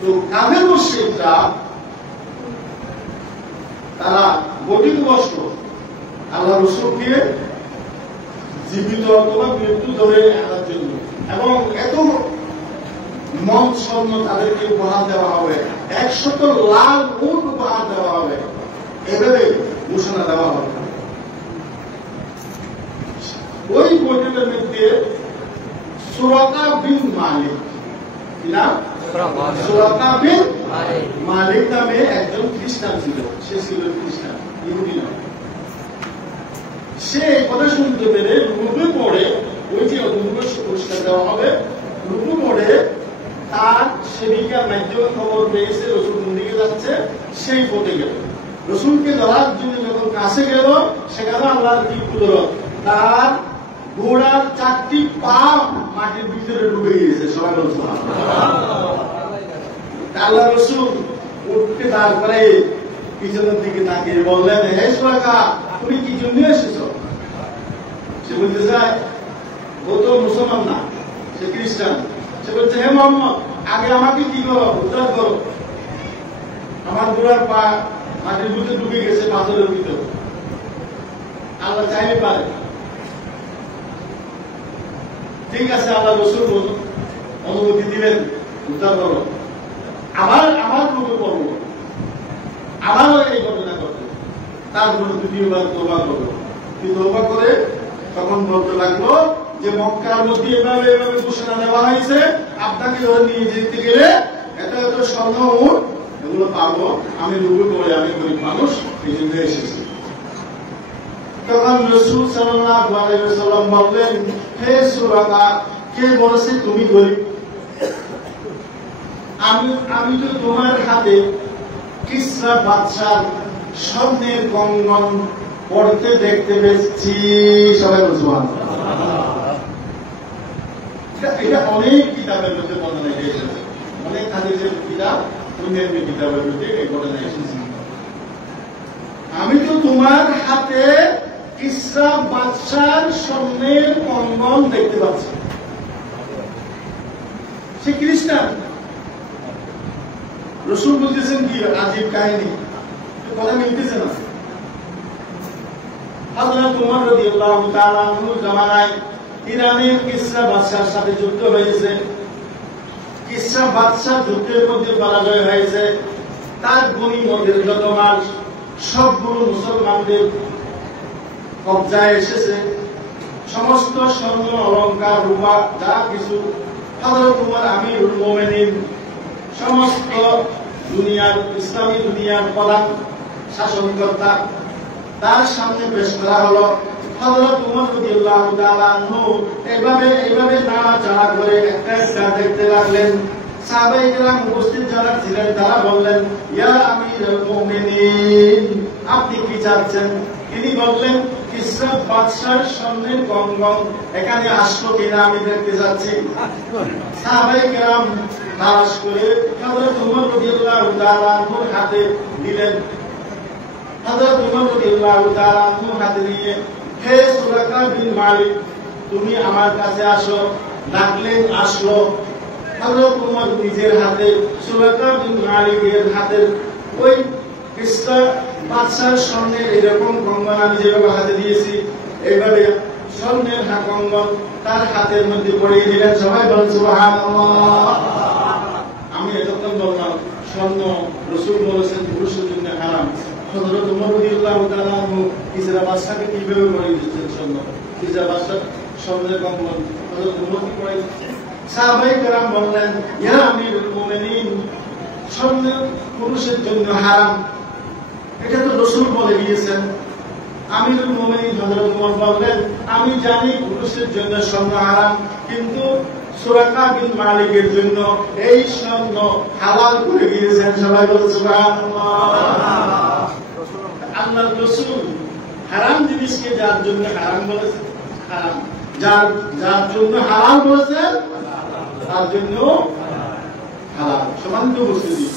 তো কাফের মুশরিকরা তারা গঠিত বস্ত্র আল্লাহ রসুলকে জীবিত অথবা মৃত্যু ধরে আনার জন্য, এবং এত মন স্বর্ণ তাদেরকে উপহার দেওয়া হবে, 100 লাখ উট উপহার দেওয়া হবে, এভাবে ঘোষণা দেওয়া হবে। ওই বইটার মধ্যে সুরাকা বিন মালিক, সুরাকা বিন মালিক নামে একজন খ্রিস্টান ছিল। সে ছিল খ্রিস্টান, ইহুদি নয়। সে কথা শুনতে পেরে রুপে পড়ে, ওই যে রুপে পুরস্কার দেওয়া হবে, রুপে পড়ে তার সেবিকার মাধ্যমে খবর পেয়েছে রসুল দিকে যাচ্ছে, সেই পথে গেল। রসুলকে ধরার জন্য যখন কাছে গেল, সেখানে আল্লাহর কি কুদরত, তার ঘোড়ার 4টি পা মাটির ভিতরে ডুবে গিয়েছে। সবাই বলছে আল্লাহ রসুল উঠতে তারপরে পিছনের দিকে তাকিয়ে বললেন, হে সুরাকা, তুমি কি জন্য এসেছো? সে বলতে চায়, ও তো মুসলমান না, সে খ্রিস্টান। সে বলছে, হে মোহাম্মদ, আগে আমাকে কি করো, উদ্ধার করো। আমার ঘোড়ার পা মাটির ভিতরে ডুবে গেছে, পাথরের ভিতর। আল্লাহ চাইলে পারে। ঠিক আছে, আল্লাহ রসুল অনুমতি দিলেন, উদ্ধার করো। আমার লোকে করবো, আমারও এই ঘটনা ঘটে। তারপরে 2বার তওবা করবো। তওবা করে তখন বলতে লাগলো যে মক্কার মধ্যে এভাবে এভাবে ঘোষণা দেওয়া হয়েছে, আপনাকে ধরে নিয়ে যেতে গেলে এত এত স্বর্ণ উট এগুলো পাবো, আমি রুপে করে, আমি গরিব মানুষ, এই জন্য এসেছি। তখন রাসূল সাল্লাল্লাহু আলাইহি ওয়াসাল্লাম বললেন, হে সুরাকা, কে বলেছে তুমি গরিব? আমি তো তোমার হাতে কিসরা বাদশার স্বর্ণের কঙ্গন পড়তে দেখতে পেয়েছি। সবাই বলছে এটা অনেক কিতাবের মধ্যে বর্ণনা এসেছে, অনেক হাদিসের কিতাব, অন্যান্য কিতাবের মধ্যে এই ঘটনা এসেছে। আমি তো তোমার হাতে কিসরা বাদশার স্বর্ণের কঙ্গন দেখতে পাচ্ছি। সে খ্রিস্টান। রসুল বলতেছেন কি আজীব কাহিনী, কথা মিলতেছে না। হযরত ওমর রাদিয়াল্লাহু তাআলা আনহু জামানায় ইরানের কিসরা বাদশার সাথে যুদ্ধ হয়েছে। কিসরা বাদশা যুদ্ধের মধ্যে পরাজয় হয়েছে। তার গনিমতের যত মাল সবগুলো মুসলমানদের কবজায় এসেছে। সমস্ত স্বর্ণ অলংকার রূপা যা কিছু হযরত ওমর আমিরুল মুমিনিন সমস্ত দুনিয়ার ইসলামী দুনিয়ার প্রধান শাসনকর্তা, তার সামনে পেশ করা হলো। হযরত ওমর রাদিয়াল্লাহু তাআলা আনহু এইভাবে নাড়াচাড়া করে একটা একটা দেখতে লাগলেন। সাহাবায়ে কেরাম উপস্থিত যারা ছিলেন তারা বললেন, ইয়া আমিরুল মুমিনিন, আপনি কি চাচ্ছেন? তিনি বললেন, কিসরা বাদশার স্বর্ণের কঙ্গন এখানে আসলো কিনা আমি দেখতে যাচ্ছি। সাহাবায়ে কেরাম তালাশ করে হযরত ওমর রাদিয়াল্লাহু তাআলা আনহুর হাতে দিলেন। হযরত ওমর রাদিয়াল্লাহু তাআলা আনহুর হাতে দিয়ে, হে সুরাকা বিন মালিক, তুমি আমার কাছে আসো। ডাকলেন, আসলো। হযরত ওমর নিজের হাতে সুরাকা বিন মালিকের হাতের ওই কিসরা বাদশার স্বর্ণের এরকম কঙ্গন আমি যেভাবে হাতে দিয়েছি, এইভাবে স্বর্ণের কঙ্গন তার হাতের মধ্যে পড়িয়ে দিলেন। সবাই বলেন সুবহানাল্লাহ। আমি এতক্ষণ বললাম স্বর্ণ রসুল বলেছেন পুরুষের জন্য হারাম। হযরত ওমর রাদিয়াল্লাহু তাআলা আনহু কিসরা বাদশাকে কিভাবে পড়িয়ে দিচ্ছেন স্বর্ণ? কিসরা বাদশার স্বর্ণের কঙ্গন হযরত ওমর কি পড়িয়ে দিচ্ছেন? সাহাবায়ে কেরাম বললেন, ইয়া আমিরুল মুমিনিন, স্বর্ণ পুরুষের জন্য হারাম, এটা তো রসুল বলে দিয়েছেন। আমিরুল মুমিনিন হযরত ওমর বললেন, আমি জানি পুরুষের জন্য স্বর্ণ হারাম, কিন্তু সুরাকা বিন মালিকের জন্য এই স্বর্ণ হালাল করে দিয়েছেন। সবাই বলে সুবহানাল্লাহ। আল্লাহর রাসূল হারাম জিনিসকে যার জন্য হারাম বলেছেন, হারাম, যার জন্য হালাল বলেছেন তার জন্য হালাল। সমান তো বুঝতে দিই।